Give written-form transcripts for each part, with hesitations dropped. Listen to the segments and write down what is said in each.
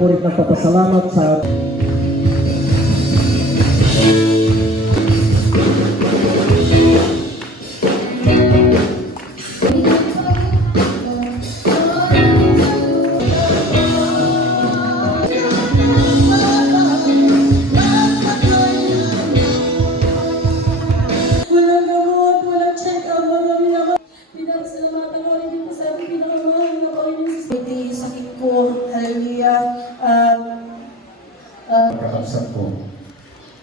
po rin nagpapasalamat sa Pagkakasap ko.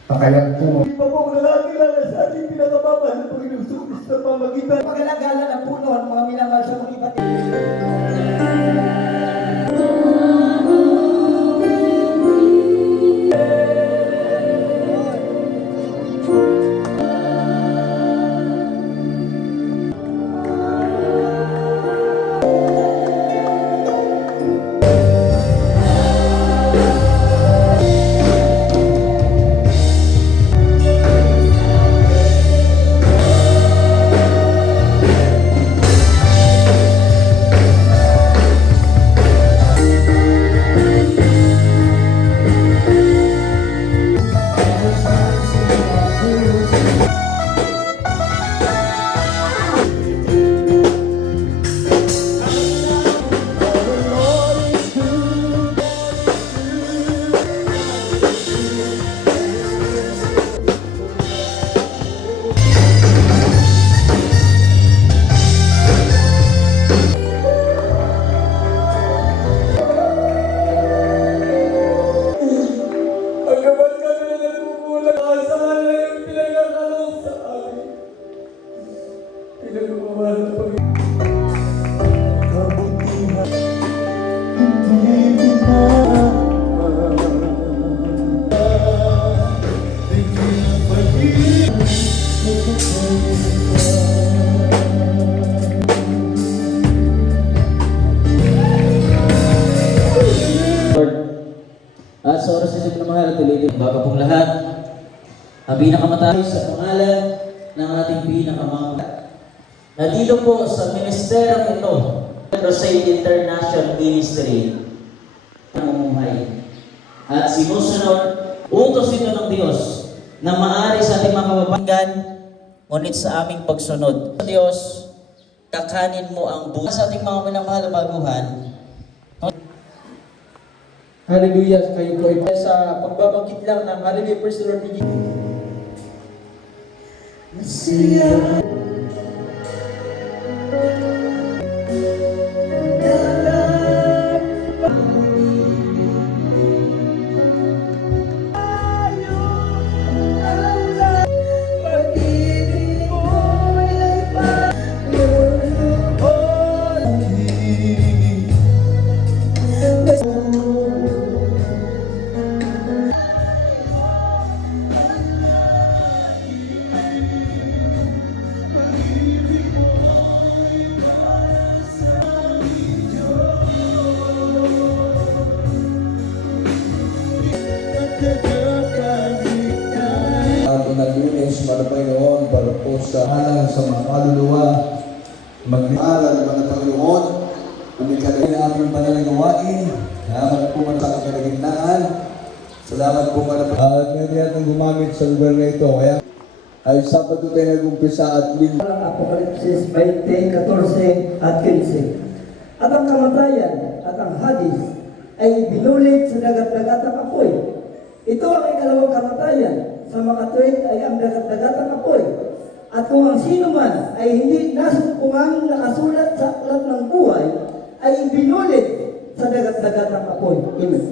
Pakayan ko. Hindi pa po nalagilala sa ating pinakababa na Panginoon Kristo na pamagitan. Pagkalagala na po noon, mga minamahal sa mga iba't At sa oras na ng mahal at ulitin, bago pong lahat, ang pinakamatay sa pangalan ng ating pinakamahal. Nandito po sa ministeryong ito, Crusade International Ministry, namumuhay. At sinusunod, utos ito ng Diyos na maaari sa ating mga kababayan, ngunit sa aming pagsunod. Diyos, kakanin mo ang buhay sa ating mga minamahal na baguhan. Hallelujah, kayo po ay sa pagbabangkit lang ng Hallelujah, praise the Lord. Naglinis, mga Panginoon, para po sa halang sa mga kaluluwa, mag-aaral, mga Panginoon, aming kalagay na aming panalagawain, salamat po man sa kalagitnaan, salamat po man at meron yatang gumamit sa lugar na ito, kaya ay Sabado tayo nag-umpisa at linggo. Ang Apokalipsis 20:14 at 15. At ang kamatayan at ang Hades ay binulit sa dagat-dagatang apoy. Ito ang ikalawang kamatayan. Sa mga tuwid ay ang dagat-dagatang apoy. At kung ang sino man ay hindi nasumpungang nakasulat sa aklat ng buhay, ay binulit sa dagat-dagatang apoy. Amen.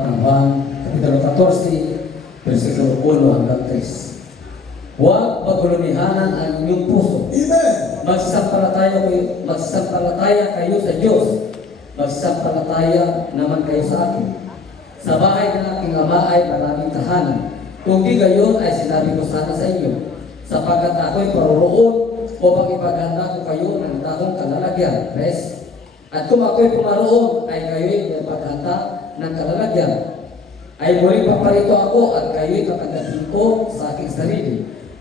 Juan, Kapitulo 14, versikulo 1 hanggang 3. Huwag pagulunihanan ang inyong puso. Amen! Magsampalataya kayo sa Diyos. Magsampalataya naman kayo sa akin. Sa bahay ng aking ama ay maraming tahanan. Kung di gayon ay sinabi ko sana sa inyo, sapagkat ako'y paroroon upang ipaghanda ko kayo ng takong kalalagyan. Rest. At kung ako'y pumaroon ay kayo'y ipaghanda ng kalalagyan. Ay muling paparito ako at kayo'y kakagatin ko sa aking sarili.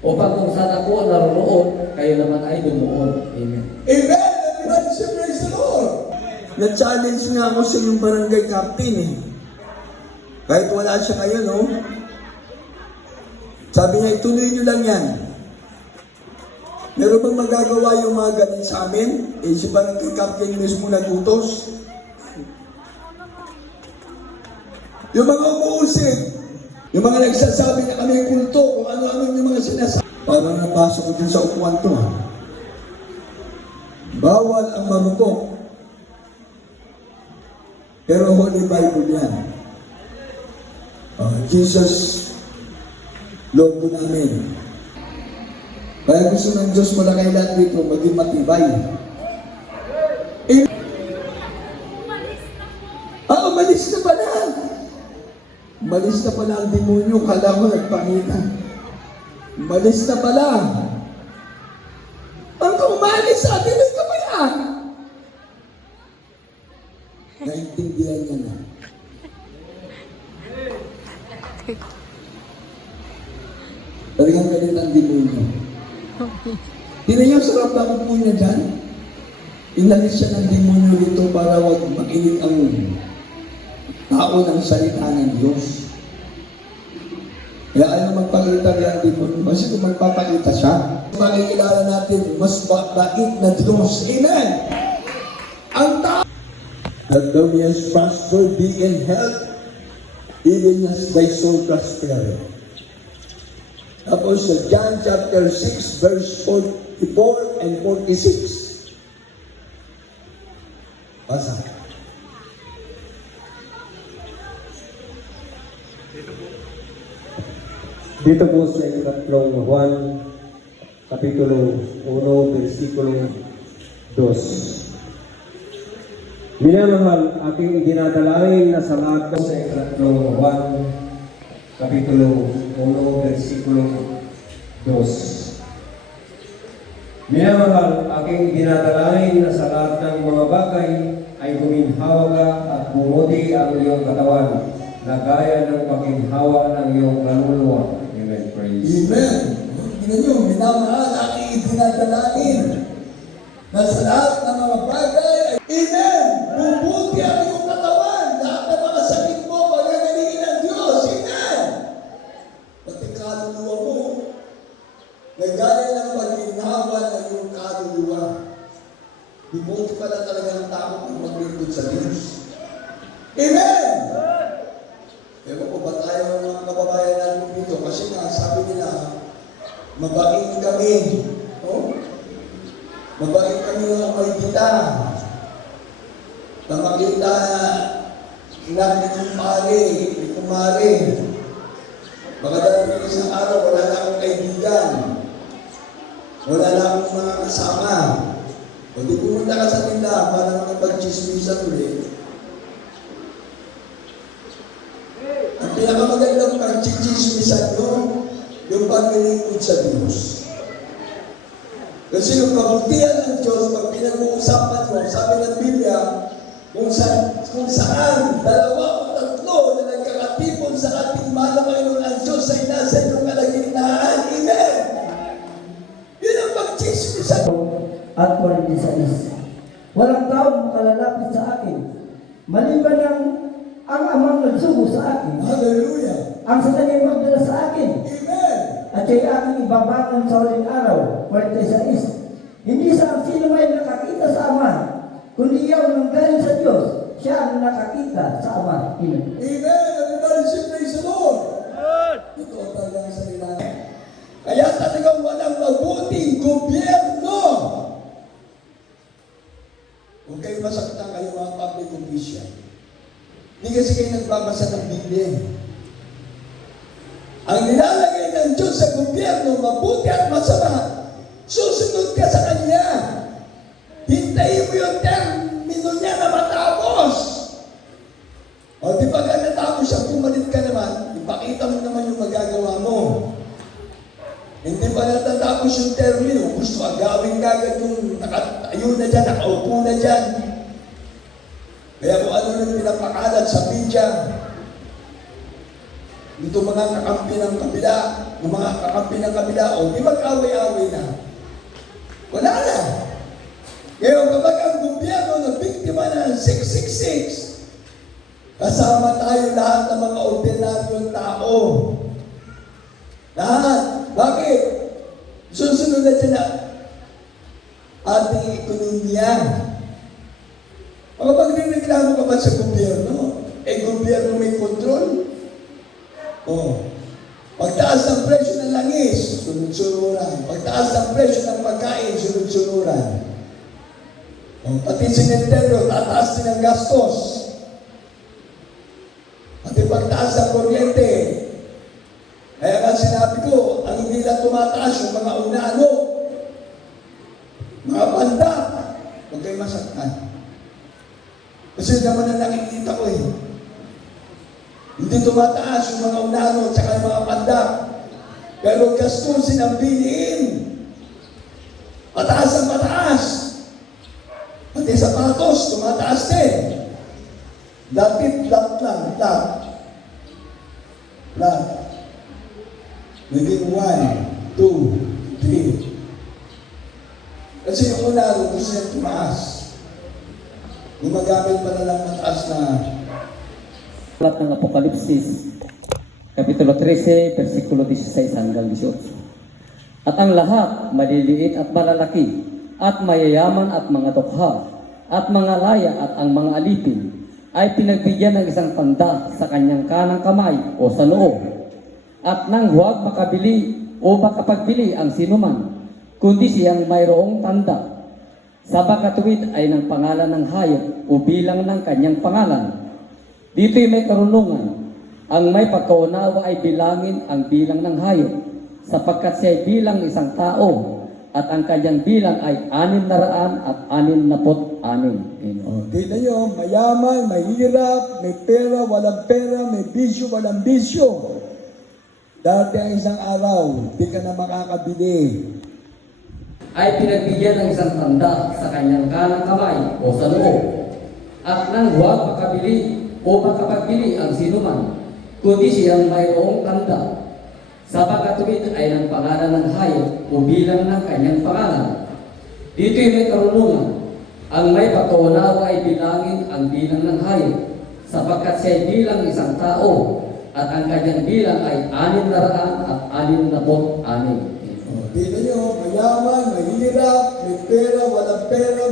Upang kung saan ako naroroon, kayo naman ay dumuon. Amen. Amen! Everybody say praise the Lord! Na-challenge nga ako sa yung barangay captain eh. Kahit wala siya ngayon, no? Sabi niya, ituloy nyo lang yan. Meron bang magagawa yung mga ganun sa amin? Eh, si barangay captain mismo nagutos. Yung mga umuusig, yung mga nagsasabi na kami kulto, kung ano-ano yung mga sinasabi. Parang napasok ko dyan sa upuan to, ha? Bawal ang marupok. Pero Holy Bible yan. Jesus, Lord po namin. Kaya gusto ng Diyos mo na kayo lahat dito, maging matibay. Umalis na pala. Umalis na pala ang demonyo. Kala ko nagpangita. Umalis na pala. Ang umalis sa atin ay kamayaan. Naintindihan niya na. Talagang galit ang demonyo. Tingnan niyo sa ramdaman po niya dyan. Inalis siya ng demonyo dito para wag makinig ang tao ng salita ng Diyos. Kaya ayaw magpakita niya ang demonyo. Kasi kung magpapakita siya, makikilala natin, mas bait na Diyos. Amen! Ang tao that thou mayest prosper, be in health, even as thy soul prospereth. Tapos sa John chapter 6, verse 44 and 46. Basa. Dito po sa ikatlong Juan, Kapitulo 1, versikulo 2. Minamahal, aking dinadalain na sa lahat ko sa ikatlong Juan, Kapitulo 1, versikulo 2. Minamahal, aking dinadalain na sa lahat ng mga bagay ay guminhawa ka at bumuti ang iyong katawan na gaya ng pagginhawa ng iyong kaluluwa. Amen. Praise. Amen. Tingnan nyo, minamahal, aking dinadalain na sa lahat ng mga bagay ay Amen! Bubuti ang iyong katawan. Lahat ng mga sakit mo, pagagaliin ng Diyos. Amen! Pati kaluluwa mo, nagaya ng pagginhawa ng iyong kaluluwa. Bubuti pala talaga ng tao kung maglingkod sa Diyos. Amen! Ewan ko ba tayo mga kababayan natin dito? Kasi nga, sabi nila, mabait kami. Oh? Mabait kami ng may kita. Na makita namin yung pare, yung kumare. Baka dahil isang araw, wala na akong kaibigan. Wala na akong mga kasama. O di pumunta ka sa tindahan para makipag-chismisan ulit. Ang pinakamagandang pag-chismisan nyo, yung paglilingkod sa Diyos. Kasi yung kabutihan ng Diyos, pag pinag-uusapan mo, sabi ng Biblia, kung saan dalawa o tatlo na nagkakatipon sa ating mahal na Panginoon ang Diyos ay nasa inyong kalagitnaan. Amen! Yun ang pag-chismisan. At 46. Walang tao makalalapit sa akin. Maliban ang amang nagsugo sa akin. Hallelujah! Ang sa kanyang magdala sa akin. Amen! At siya'y aking ibabangon sa huling araw. 46. Hindi sa sino may nakakita sa Ama, kundi yaw nang galing sa Diyos, siya ang nakakita sa Ama. Amen. Amen! Everybody say praise the Lord! Ito talaga ang salita. Kaya talagang walang mabuting gobyerno. Huwag kayo masaktan kayo mga public official. Hindi kasi kayo nagbabasa ng Biblia. Ang nilalagay ng Diyos sa gobyerno, mabuti at masama, susunod ka sa Kanya. Hintayin mo yung termino niya na matapos. O di ba ka natapos siya, pumalit ka naman, ipakita mo naman yung magagawa mo. Hindi pa natatapos yung termino, gusto agawin kagad yung nakatayo na dyan, nakaupo na dyan. Kaya kung ano nang pinapakalat sa media, ito mga kakampi ng kabila, ng mga kakampi ng kabila, o di mag-away-away na. Wala na. Ngayon, kapag ang gobyerno na biktima naman ang 666. Kasama tayo lahat ng mga ordinaryong tao. Lahat. Bakit? Susunod na dyan na ating ekonomiya. Kapag nireklamo ka ba sa gobyerno? Gobyerno may kontrol. Pagtaas ng presyo ng langis, sunod-sunuran. Pagtaas ng presyo ng pagkain, sunod-sunuran. Pati simenteryo, tataas din ang gastos. Pati pagtaas ng kuryente. Kaya nga sinabi ko, ang hindi lang tumataas yung mga unano, mga banda, huwag kayo masaktan. Kasi naman ang nakikita ko hindi tumataas yung mga unano at saka yung mga pandak. Pero gastusin ang biliin. Mataas ang mataas. Pati sapatos, tumataas din. Lapit, flat. Naging 1, 2, 3. Kasi yung unano gusto niya tumaas. Gumagamit pa na lang mataas na Sulat ng Apokalipsis, Kapitulo 13, versikulo 16 hanggang 18. At ang lahat, maliliit at malalaki, at mayayaman at mga dukha, at mga laya at ang mga alipin, ay pinagbigyan ng isang tanda sa kanyang kanang kamay o sa noo, at nang huwag makabili o makapagbili ang sinuman, kundi siyang mayroong tanda. Sa bakatuwid ay ng pangalan ng hayop o bilang ng kanyang pangalan. Dito'y may karunungan. Ang may pagkaunawa ay bilangin ang bilang ng hayop, sapagkat siya ay bilang isang tao, at ang kanyang bilang ay 666. Kita nyo, mayaman, mahirap, may pera, walang pera, may bisyo, walang bisyo. Dati ang isang araw, di ka na makakabili. Ay pinagbigyan ng isang tanda sa kanyang kanang kamay o sa noo, at nang huwag makabili o makapagbili ang sinuman, kundi siyang mayroong tanda. Sa pagkatuwid ay ng pangalan ng hayop o bilang ng kanyang pangalan. Dito'y may karunungan. Ang may pagkaunawa ay bilangin ang bilang ng hayop, sapagkat siya ay bilang isang tao, at ang kanyang bilang ay 666. Kita nyo, mayaman, mahirap, may pera, walang pera,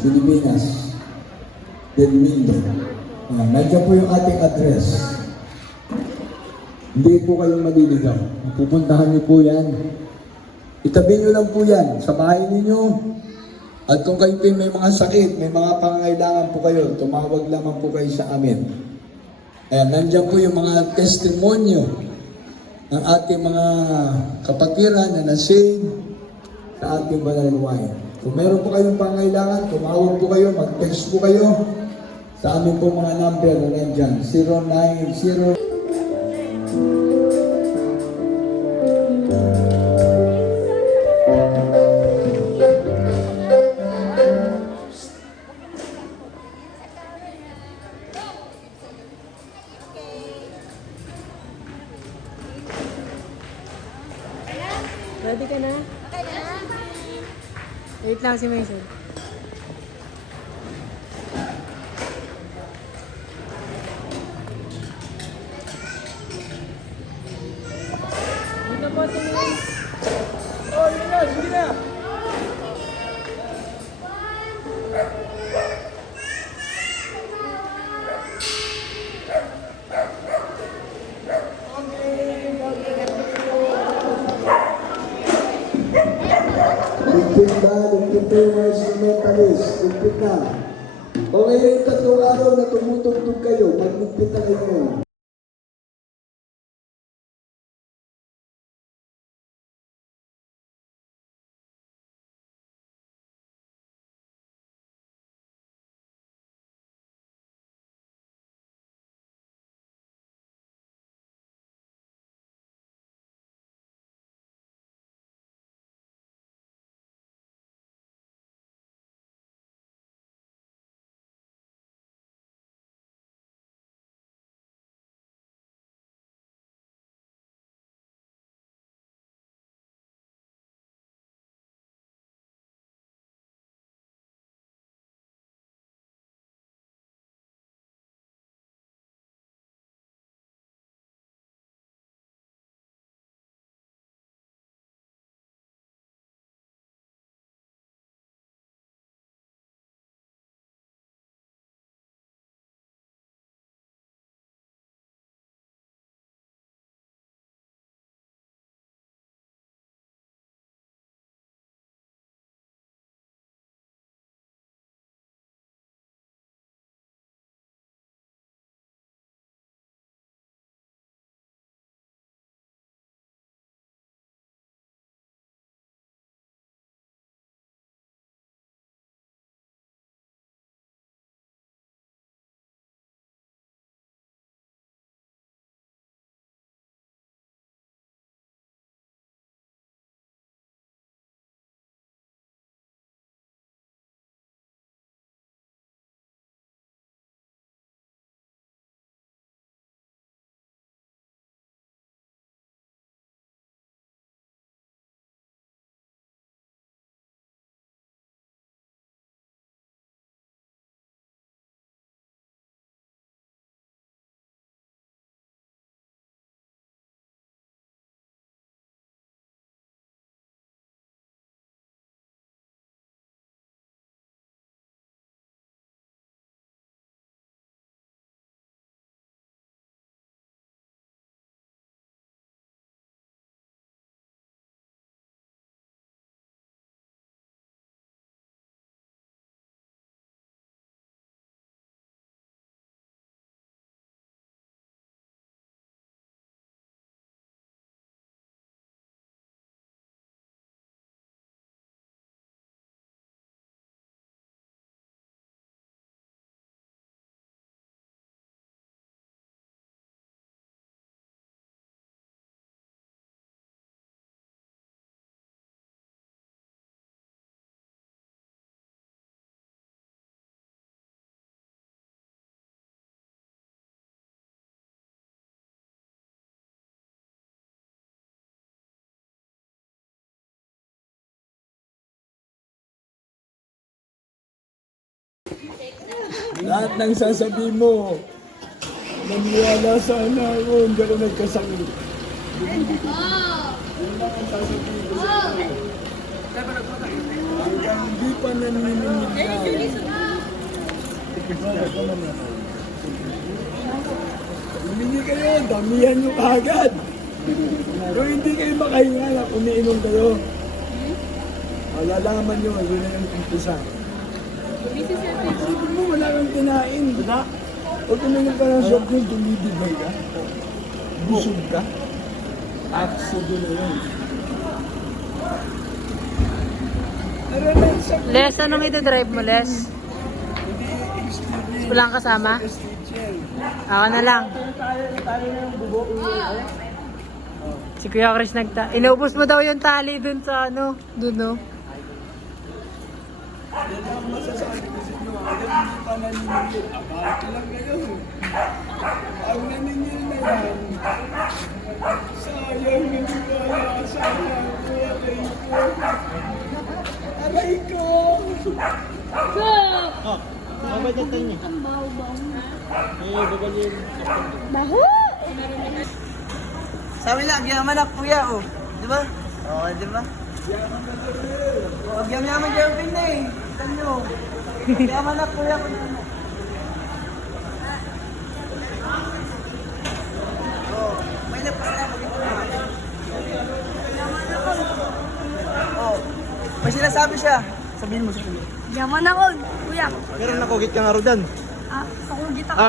Pilipinas, Del Mundo. Nandiyan po yung ating address. Hindi po kayong maliligaw. Pupuntahan niyo po yan. Itabi niyo lang po yan sa bahay ninyo. At kung kayo may mga sakit, may mga pangangailangan po kayo, tumawag lamang po kayo sa amin. Ayan, nandiyan po yung mga testimonyo ng ating mga kapatiran na nasave sa ating banal na wine. Kung meron po kayong pangailangan, tumawag po kayo, mag-text po kayo sa amin po mga number na nandyan, 090. Ready ka na? Wait lang si Mason. Hindi na po si Mason. Oh, yun na, sige na. Ligpit ba? Ligpit po yung mga instrumentalist. Ligpit na. O ngayon, 3 araw na tumutugtog kayo, magligpit na kayo. Lahat ng sasabihin mo, maniwala sana ako, hindi ako nagkasakit. Yun lang ang sasabihin ko sa iyo. Hanggang hindi pa naniningil ka. Humingi kayo, damihan nyo kaagad. Kung hindi kayo makahinga na, umiinom kayo. Malalaman nyo, yun na yung umpisa. Isipin mo, wala kang kinain. O tumingin ka ng soft drink, tumibigay ka. Busog ka. Aksudo na yun. Les, anong ito-drive mo, Les? Walang kasama? Ako na lang. Si Kuya Chris inubos mo daw yung tali dun sa ano, dun no? Yan ang masasabi ko sa inyo, hanggang hindi pa naniningil, abante lang kayo. Ang naniningil na yan, sayang naniwala sana ako, aray ko. Sabi lang, yaman na kuya, oh. Di ba? Oo, di ba? Yaman jumping na eh. Tignan nyo. Yaman na kuya. Oh, may napasaya mo dito. Oh, may sinasabi siya. Sabihin mo sa kanya. Yaman ako, kuya. Pero nakugit ka nga ro dyan. Ako kita ko.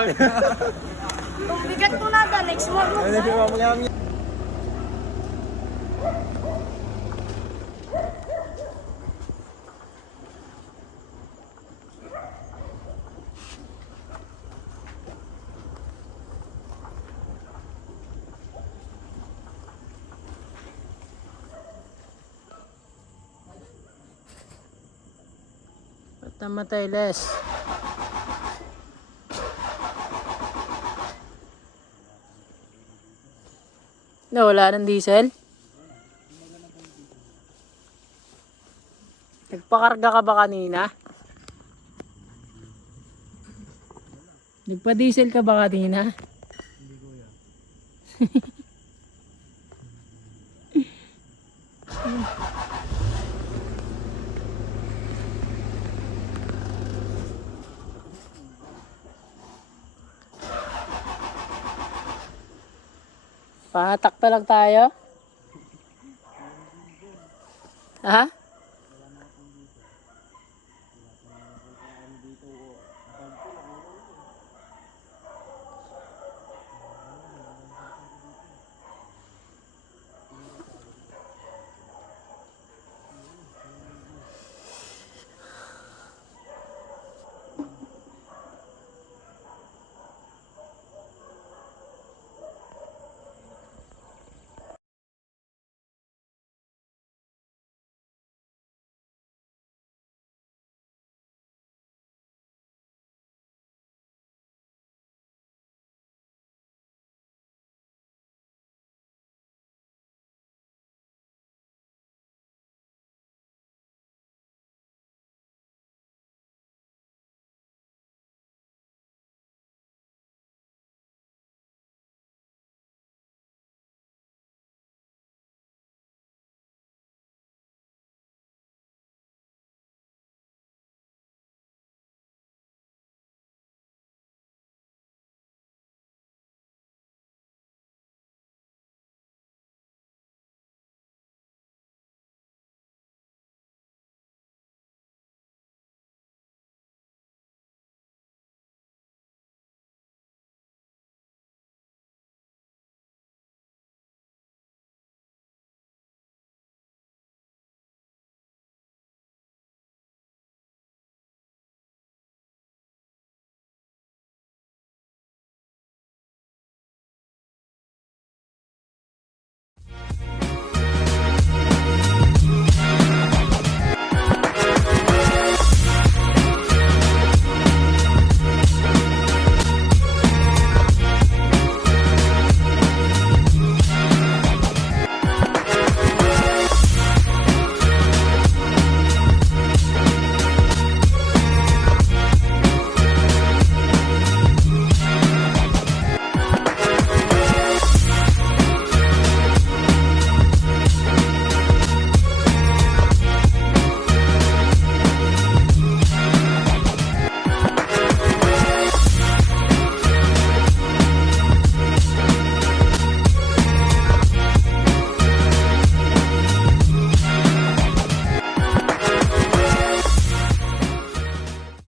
Kung bigat mo na next month mo. Ba't namatay, Les? Wala ng diesel? Nagpakarga ka ba kanina? Nagpa-diesel ka ba kanina? Hindi kuya. Pahatak lang tayo? Ha?